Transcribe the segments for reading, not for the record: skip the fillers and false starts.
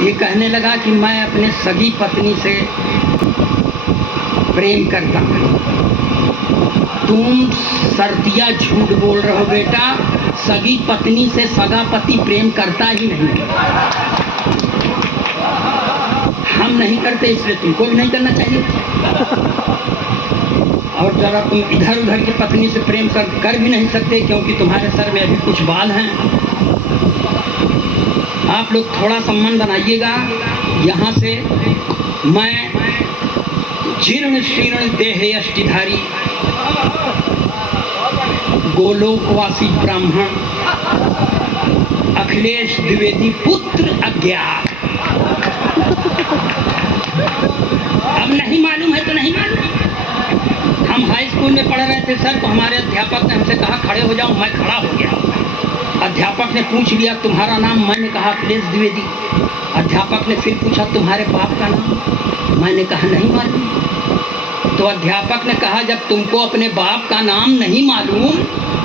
ये कहने लगा कि मैं अपने सगी पत्नी से प्रेम करता हूँ। तुम सर्दिया झूठ बोल रहे हो बेटा, सगी पत्नी से सगा पति प्रेम करता ही नहीं। हम नहीं करते, इसलिए तुमको भी नहीं करना चाहिए। और जरा तुम इधर उधर की पत्नी से प्रेम कर भी नहीं सकते, क्योंकि तुम्हारे सर में अभी कुछ बाल हैं। आप लोग थोड़ा सम्मान बनाइएगा। यहाँ से मैं जीर्ण शीर्ण देह यष्टिधारी गोलोकवासी ब्राह्मण अखिलेश द्विवेदी पुत्र अज्ञात। अब नहीं मालूम है तो नहीं मालूम। हम हाई स्कूल में पढ़ रहे थे सर, तो हमारे अध्यापक ने हमसे कहा खड़े हो जाओ। मैं खड़ा हो गया। अध्यापक ने पूछ लिया तुम्हारा नाम? मैंने कहा अखिलेश द्विवेदी। अध्यापक ने फिर पूछा तुम्हारे बाप का नाम? मैंने कहा नहीं मालूम। तो अध्यापक ने कहा जब तुमको अपने बाप का नाम नहीं मालूम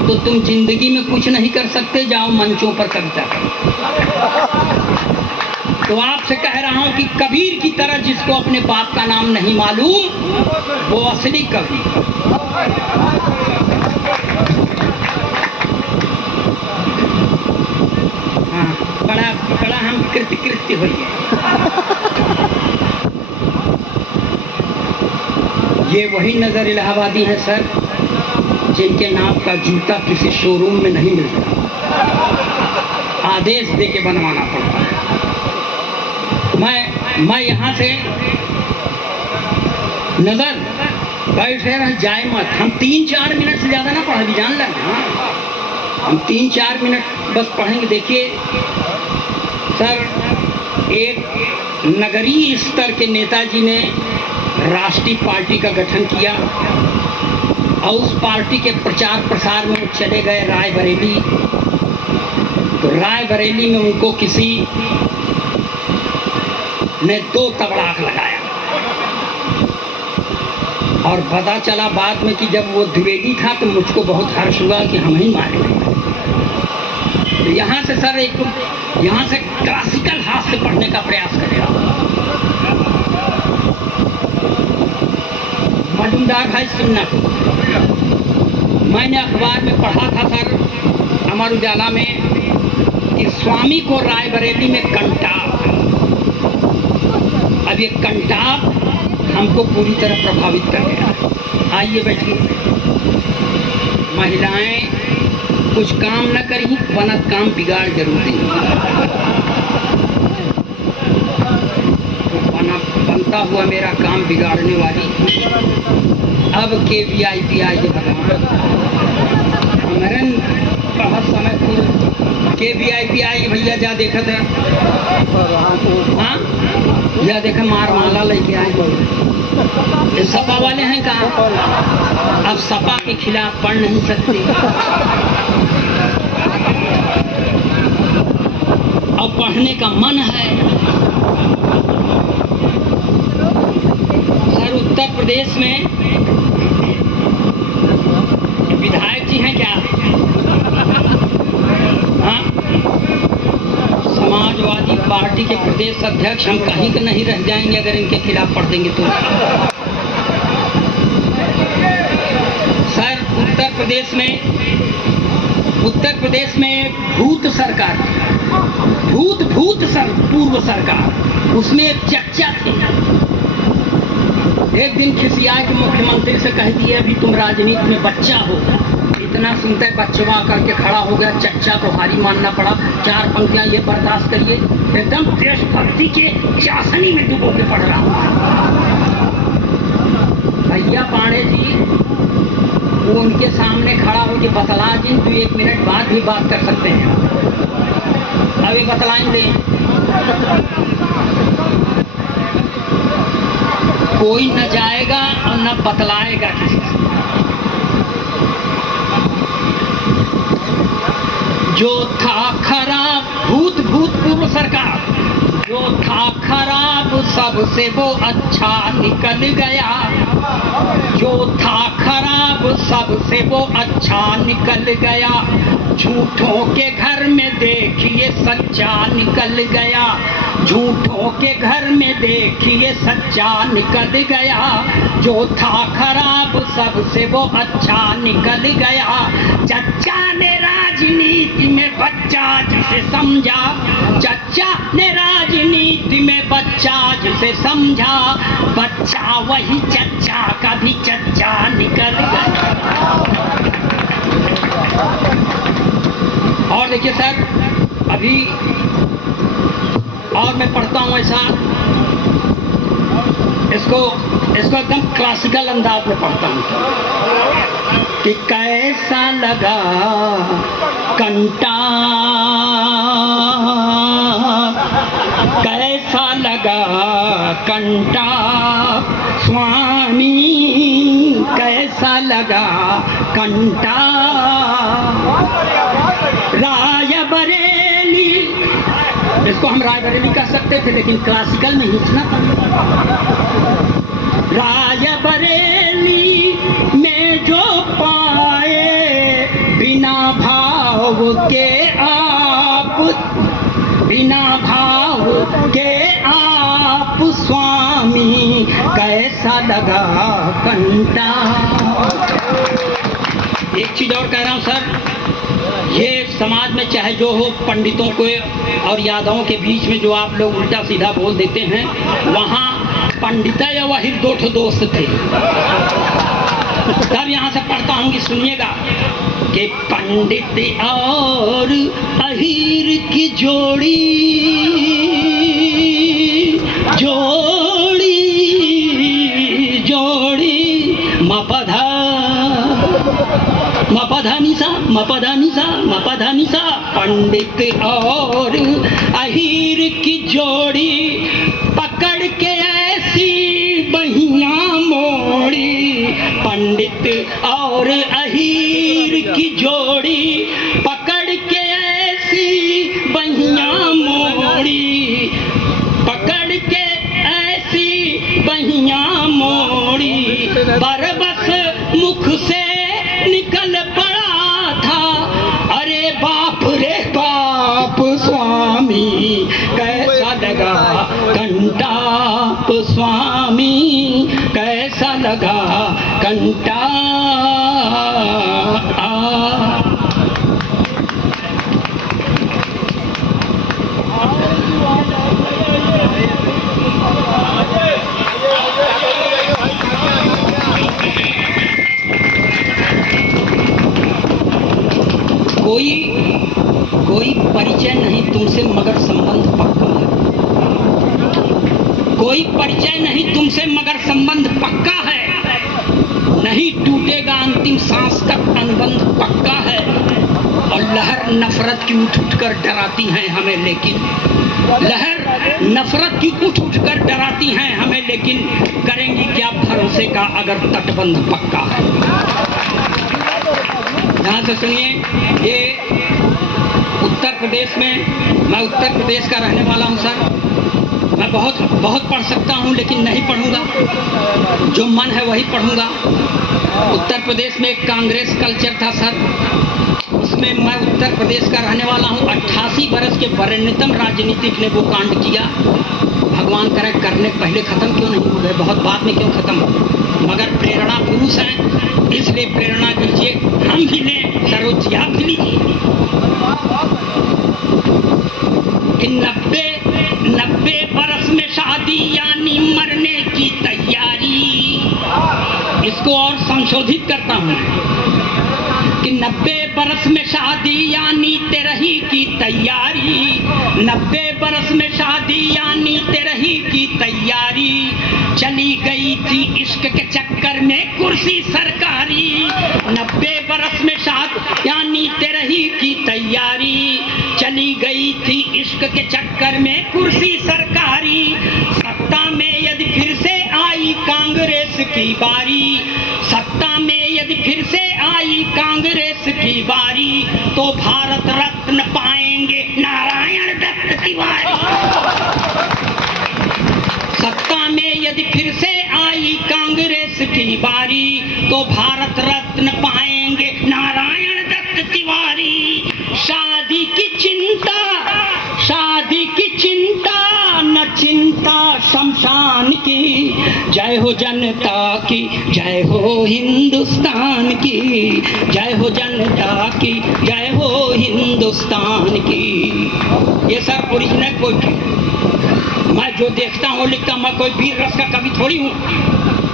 तो तुम जिंदगी में कुछ नहीं कर सकते, जाओ मंचों पर कविता करो। तो आपसे कह रहा हूं कि कबीर की तरह जिसको अपने बाप का नाम नहीं मालूम वो असली कवि। हाँ, बड़ा हम कृत्य हुई। ये वही नजर इलाहाबादी है सर, जिनके नाम का जूता किसी शोरूम में नहीं मिलता, आदेश दे के बनवाना पड़ता है। मैं यहाँ से नजर बैठे रह जाए मत। हम 3-4 मिनट से ज्यादा ना पढ़ेंगे, जान लेना। हम 3-4 मिनट बस पढ़ेंगे। देखिए सर, एक नगरीय स्तर के नेताजी ने राष्ट्रीय पार्टी का गठन किया और उस पार्टी के प्रचार प्रसार में वो चले गए रायबरेली। तो रायबरेली में उनको किसी ने 2 तबड़ाक लगाया और पता चला बाद में कि जब वो द्विवेदी था तो मुझको बहुत हर्ष हुआ कि हम ही मारे। तो यहाँ से सर यहाँ से क्लासिकल हास्य पढ़ने का प्रयास करेगा। मजूमदार भाई सुनना, मैंने अखबार में पढ़ा था सर, अमर उजाला में, कि स्वामी को रायबरेली में कंटाप। अब ये कंटाप हमको पूरी तरह प्रभावित कर गया। आइए बैठिए। महिलाएं कुछ काम न करी, बनत काम बिगाड़ जरूर देंगी। बनता हुआ मेरा काम बिगाड़ने वाली अब KVIP आई है भगवान। मरन बहुत समय पूर्व KVIP आई भैया, जा देखा था। हाँ, या देखा मार माला लेके आए। ये सपा वाले हैं कहाँ? अब सपा के खिलाफ पढ़ नहीं सकते। अब पढ़ने का मन है। सर, उत्तर प्रदेश में विधायक जी हैं क्या? हाँ, समाजवादी पार्टी के प्रदेश अध्यक्ष। हम कहीं के नहीं रह जाएंगे अगर इनके खिलाफ पढ़ देंगे तो। सर, उत्तर प्रदेश में पूर्व सरकार, उसमें एक चर्चा थी। एक दिन खिसिया के मुख्यमंत्री से कह दिया अभी तुम राजनीति में बच्चा हो। इतना सुनते बच्चवा करके खड़ा हो गया, चच्चा को हारी मानना पड़ा। 4 पंक्तियां ये बर्दाश्त करिए। एकदम देशभक्ति के चाशनी में डूबो के पढ़ रहा हूँ। भैया पांडे जी वो उनके सामने खड़ा हो के बतला जिन तो 1 मिनट बाद भी बात कर सकते हैं। अभी बतलाएंगे। कोई न जाएगा और न बतलाएगा किसी से। जो था खराब भूतपूर्व सरकार, जो था खराब सबसे वो अच्छा निकल गया। जो था खराब सबसे वो अच्छा निकल गया। झूठों के घर में देखिए सच्चा निकल गया, झूठों के घर में देखिए सच्चा निकल गया, जो था खराब सबसे वो अच्छा निकल गया। चच्चा ने राजनीति में बच्चा जिसे समझा, चच्चा ने राजनीति में बच्चा जिसे समझा, बच्चा वही चच्चा का भी चच्चा निकल गया। और देखिए सर, अभी और मैं पढ़ता हूँ ऐसा, इसको एकदम क्लासिकल अंदाज में पढ़ता हूँ कि कैसा लगा कंटा, कैसा लगा कंटा स्वामी, कैसा लगा कंटा। रायबरेली, इसको हम रायबरेली कह सकते थे लेकिन क्लासिकल में खींचना था। रायबरेली में जो पाए बिना भाव के आप, बिना भाव के आप स्वामी, कैसा लगा कंटा। एक चीज और कह रहा हूं सर, ये समाज में चाहे जो हो, पंडितों को और यादवों के बीच में जो आप लोग उल्टा सीधा बोल देते हैं, वहाँ पंडित या वही दो ठो दोस्त थे। तब यहाँ से पढ़ता हूँ कि सुनिएगा कि पंडित और अहीर की जोड़ी, जोड़ी जोड़ी मपधा, मपधा निशा, मपधा निशा, मपधा निशा, पंडित और अहीर की जोड़ी, पकड़ के ऐसी बहिया मोड़ी, पंडित और अहीर की जोड़ी, पकड़ के ऐसी बहिया मोड़ी, पकड़ के ऐसी बहिया मोड़ी, बरबस मुख से निकल पड़ा था, अरे बाप रे बाप स्वामी, कैसा लगा कंटाप स्वामी, कैसा लगा कंटा। कोई परिचय नहीं तुमसे मगर संबंध पक्का है, कोई परिचय नहीं तुमसे मगर संबंध पक्का है, नहीं टूटेगा अंतिम सांस तक अनुबंध पक्का है। और लहर नफरत की उठ उठ कर डराती हैं हमें, लेकिन लहर नफरत की उठ उठ कर डराती हैं हमें, लेकिन करेंगी क्या भरोसे का अगर तटबंध पक्का है। ध्यान से सुनिए, ये उत्तर प्रदेश में, मैं उत्तर प्रदेश का रहने वाला हूँ सर, मैं बहुत पढ़ सकता हूँ लेकिन नहीं पढ़ूंगा, जो मन है वही पढ़ूंगा। उत्तर प्रदेश में एक कांग्रेस कल्चर था सर, उसमें मैं उत्तर प्रदेश का रहने वाला हूँ। 88 बरस के वरेण्यतम राजनीतिक ने वो कांड किया, भगवान करे करने पहले खत्म क्यों नहीं हो गए, बहुत बाद में क्यों खत्म हो, मगर प्रेरणा पुरुष है, इसलिए प्रेरणा दीजिए, हम भी लें, सरोज आप भी लीजिए। कि 90 बरस में शादी यानी मरने की तैयारी, इसको और संशोधित करता हूँ कि 90 बरस में शादी यानी तेरही की तैयारी, 90 बरस में शादी यानी तेरही की तैयारी, चली गई थी इश्क के चक्कर में कुर्सी सरकारी, 90 बरस में शादी यानी तेरही की तैयारी, चली गई थी इश्क के चक्कर में कुर्सी सरकारी। सत्ता में यदि फिर से आई कांग्रेस की बारी, सत्ता में यदि फिर से आई कांग्रेस की बारी, तो भारत रत्न पाएंगे नारायण दत्त तिवारी। सत्ता में यदि फिर से आई कांग्रेस की बारी, तो भारत रत्न पाएंगे नारायण दत्त तिवारी। चिंता न चिंता शमशान की, जय हो जनता की, जय हो हिंदुस्तान की, जय हो जनता की, जय हो हिंदुस्तान की। ये सर ओरिजिनल पोइट्री। मैं जो देखता हूँ लिखता हूँ, मैं कोई वीर रस का कवि थोड़ी हूँ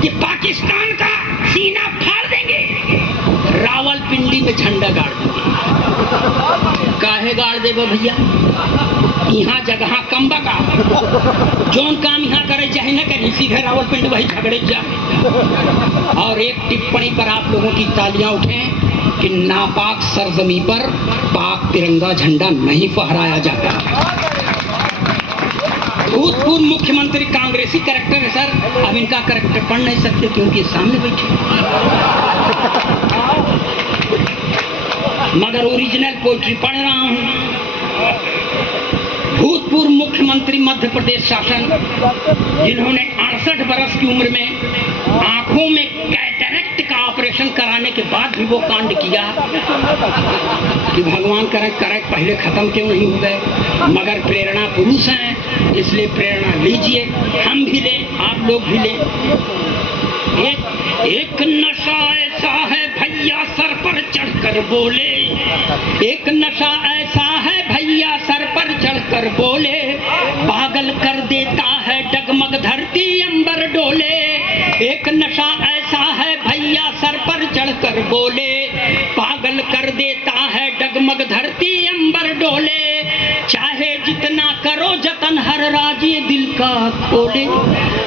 कि पाकिस्तान का सीना फाड़ देंगे, रावलपिंडी में झंडा गाड़ देंगे। काहे गाड़ देबो भैया, यहाँ जगह कम बका, जोन काम यहाँ करे चाहे न करे, सीधे रावलपिंडी वही झगड़े जा। और एक टिप्पणी पर आप लोगों की तालियां उठें कि नापाक सरजमी पर पाक तिरंगा झंडा नहीं फहराया जाता। भूतपूर्व मुख्यमंत्री कांग्रेसी कैरेक्टर है सर, अब इनका कैरेक्टर पढ़ नहीं सकते क्योंकि सामने बैठे, मगर ओरिजिनल पोइट्री पढ़ रहा हूं। भूतपूर्व मुख्यमंत्री मध्य प्रदेश शासन, जिन्होंने 68 वर्ष की उम्र में आंखों में कैटरेक्ट का ऑपरेशन कराने के बाद भी वो कांड किया कि भगवान करे पहले खत्म क्यों नहीं हो गए। मगर प्रेरणा पुरुष हैं, इसलिए प्रेरणा लीजिए, हम भी ले, आप लोग भी ले। एक नशा ऐसा है भैया सर पर चढ़कर बोले, एक नशा ऐसा है भैया सर पर चढ़कर बोले, पागल कर देता है डगमग धरती अंबर डोले। एक नशा ऐसा है भैया सर पर चढ़कर बोले, पागल कर देता है डगमग धरती अंबर डोले। चाहे जितना करो जतन हर राज ये दिल का खोले,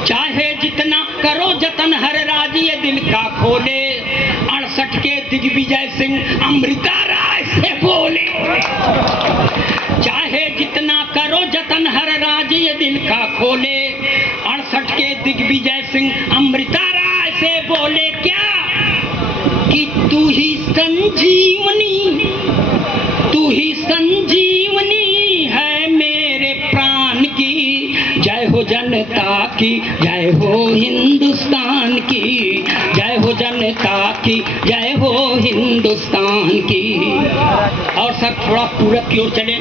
चाहे जितना करो जतन हर राज ये दिल का खोले। 68 के दिग्विजय सिंह अमृता राय से बोले, चाहे जितना करो जतन हर राज ये दिल का खोले। 68 के दिग्विजय सिंह अमृता राय से बोले क्या कि तू ही संजीवनी, तू ही संजीवनी है मेरे प्राण की। जय हो जनता की, जय हो हिंदुस्तान की, जय हो जनता की, जय हो हिंदुस्तान की। और सर थोड़ा पूरब की ओर चले।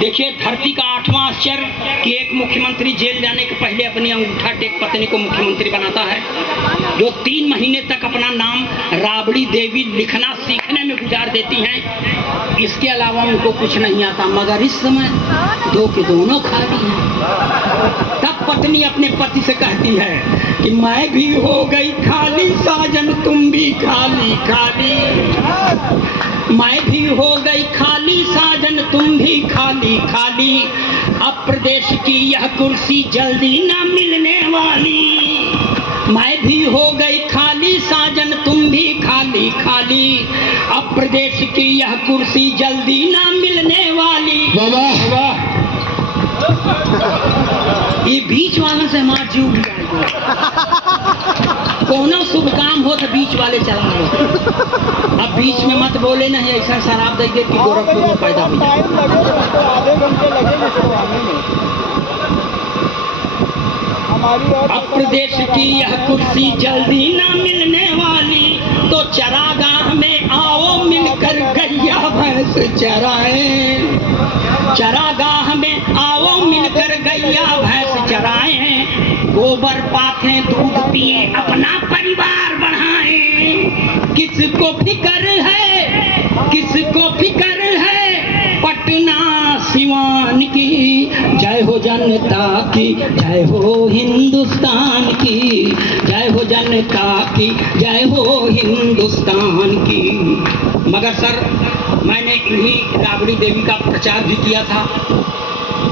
देखिए धरती का 8वां आश्चर्य कि एक मुख्यमंत्री जेल जाने के पहले अपनी अंगूठा टेक पत्नी को मुख्यमंत्री बनाता है, जो 3 महीने तक अपना नाम राबड़ी देवी लिखना सीखने में गुजार देती हैं। इसके अलावा उनको कुछ नहीं आता, मगर इस समय 2 के दोनों खाली हैं। तब पत्नी अपने पति से कहती है कि मैं भी हो गई खाली साजन तुम भी खाली खाली, मैं भी हो गई खाली साजन तुम भी खाली खाली। अब प्रदेश की यह कुर्सी जल्दी ना मिलने वाली, मैं भी हो गई खाली साजन तुम भी खाली खाली। अब प्रदेश की यह कुर्सी जल्दी ना मिलने वाली। ये बीच वालों से हमारा जीव भी कोनो शुभ काम हो तो बीच वाले चला लो। अब बीच में मत बोले नहीं, ऐसा शराब देंगे कि गोरखपुर में पैदा हो जाए। अब प्रदेश की यह कुर्सी जल्दी ना मिलने वाली, तो चरागाह में आओ मिलकर गैया भैंस चराएं, चरागाह में आओ मिलकर गैया भैंस चराएं। गोबर पाथें दूध पिए अपना परिवार बढ़ाएं। किसको फिकर है, किसको फिकर है पटना सिवान की। जय हो जनता की, जय हो हिंदुस्तान की, जय हो जनता की, जय हो हिंदुस्तान की। मगर सर मैंने इन्हीं राबड़ी देवी का प्रचार भी किया था,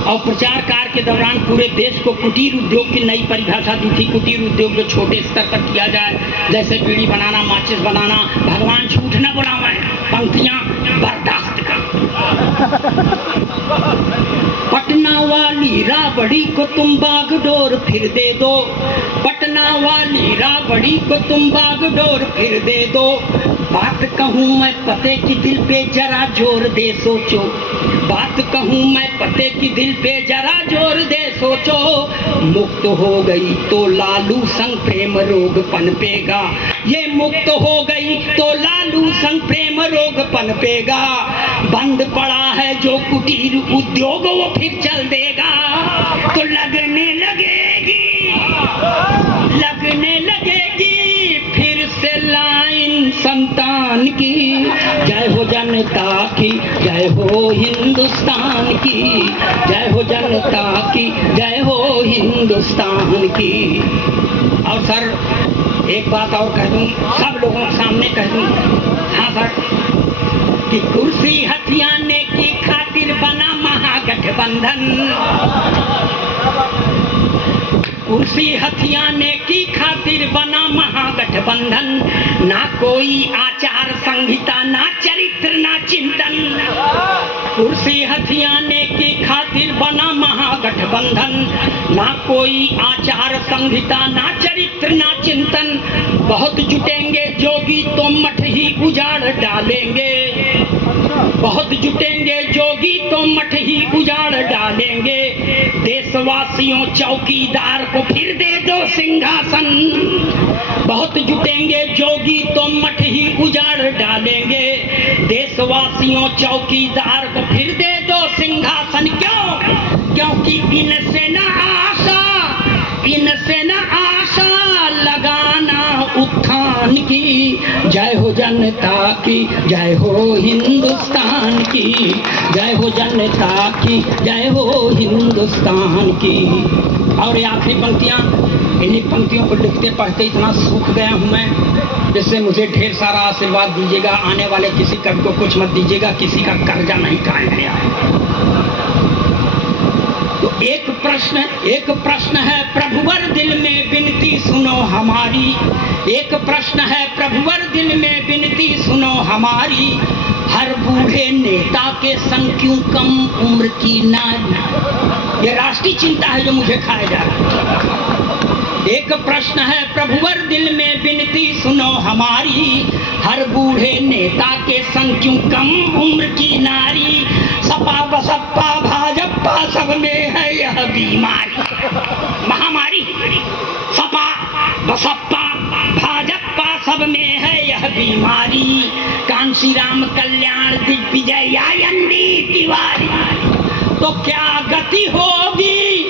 और प्रचार कार्य के दौरान पूरे देश को कुटीर उद्योग की नई परिभाषा दी थी। कुटीर उद्योग जो छोटे स्तर पर किया जाए, जैसे बीड़ी बनाना, माचिस बनाना। भगवान झूठ न बुलावाएं, पंक्तियां बर्दाश्त कर। पटना वाली राबड़ी को तुम बागडोर फिर दे दो, पटना वाली राबड़ी को तुम बागडोर फिर दे दो। बात कहूँ मैं पते की दिल पे जरा जोर दे सोचो, बात कहूँ मैं पते की दिल पे जरा जोर दे सोचो। मुक्त हो गई तो लालू संग प्रेम रोग पनपेगा, ये मुक्त हो गई तो लालू संग प्रेम रोग पनपेगा। बंद पड़ा है जो कुटीर उद्योग वो फिर चल देगा। तो लगने लगेगी फिर से लाइन संतान की। जय हो जनता की, जय हो हिंदुस्तान की, जय हो जनता की, जय हो हिंदुस्तान की। और सर एक बात और कह दूं, सब लोगों के सामने कह दूं, हाँ सर, कि कुर्सी हथियाने की खातिर बना महागठबंधन। कुर्सी हथियाने की खातिर बना महागठबंधन। ना कोई आचार संहिता, ना चरित्र, ना चिंतन। कुर्सी हथियाने की खातिर बना महागठबंधन। ना कोई आचार संहिता, ना चरित्र, ना चिंतन। बहुत जुटेंगे जोगी तो मठ ही उजाड़ डालेंगे। बहुत जुटेंगे जोगी तो मठ ही उजाड़ डालेंगे। देशवासियों चौकीदार को फिर दे दो सिंहासन। बहुत जुटेंगे जोगी तो मठ ही उजाड़ डालेंगे। देशवासियों चौकीदार को फिर दे दो सिंहासन। क्यों? क्योंकि इनसे न आशा लगाना उत्थान की। जय हो जनता की, जय हो हिंदुस्तान की, जय हो जनता की, जय हो हिंदुस्तान की। और ये आखिरी पंक्तियां, इन्हीं पंक्तियों को लिखते पढ़ते इतना सूख गया हूं मैं, जिससे मुझे ढेर सारा आशीर्वाद दीजिएगा। आने वाले किसी कवि को कुछ मत दीजिएगा, किसी का कर्जा नहीं कायम गया है। तो एक प्रश्न है प्रभुवर दिल में विनती सुनो हमारी। एक प्रश्न है प्रभुवर दिल में विनती सुनो हमारी। हर बूढ़े नेता के संग क्यों कम उम्र की नारी। ये राष्ट्रीय चिंता है जो मुझे खाया जा रहा है। एक प्रश्न है प्रभुवर दिल में विनती सुनो हमारी। हर बूढ़े नेता के संग क्यों कम उम्र की नारी। सपा बसपा भाजपा सब में है यह बीमारी, महामारी। सपा बसपा भाजपा सब में है यह बीमारी। कांशी राम कल्याण दिग्विजय या एनडी तिवारी। तो क्या गति होगी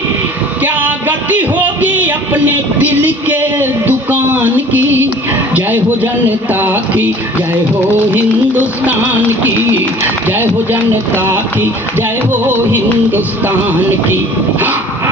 अपने दिल के दुकान की। जय हो जनता की, जय हो हिंदुस्तान की, जय हो जनता की, जय हो हिंदुस्तान की। हाँ।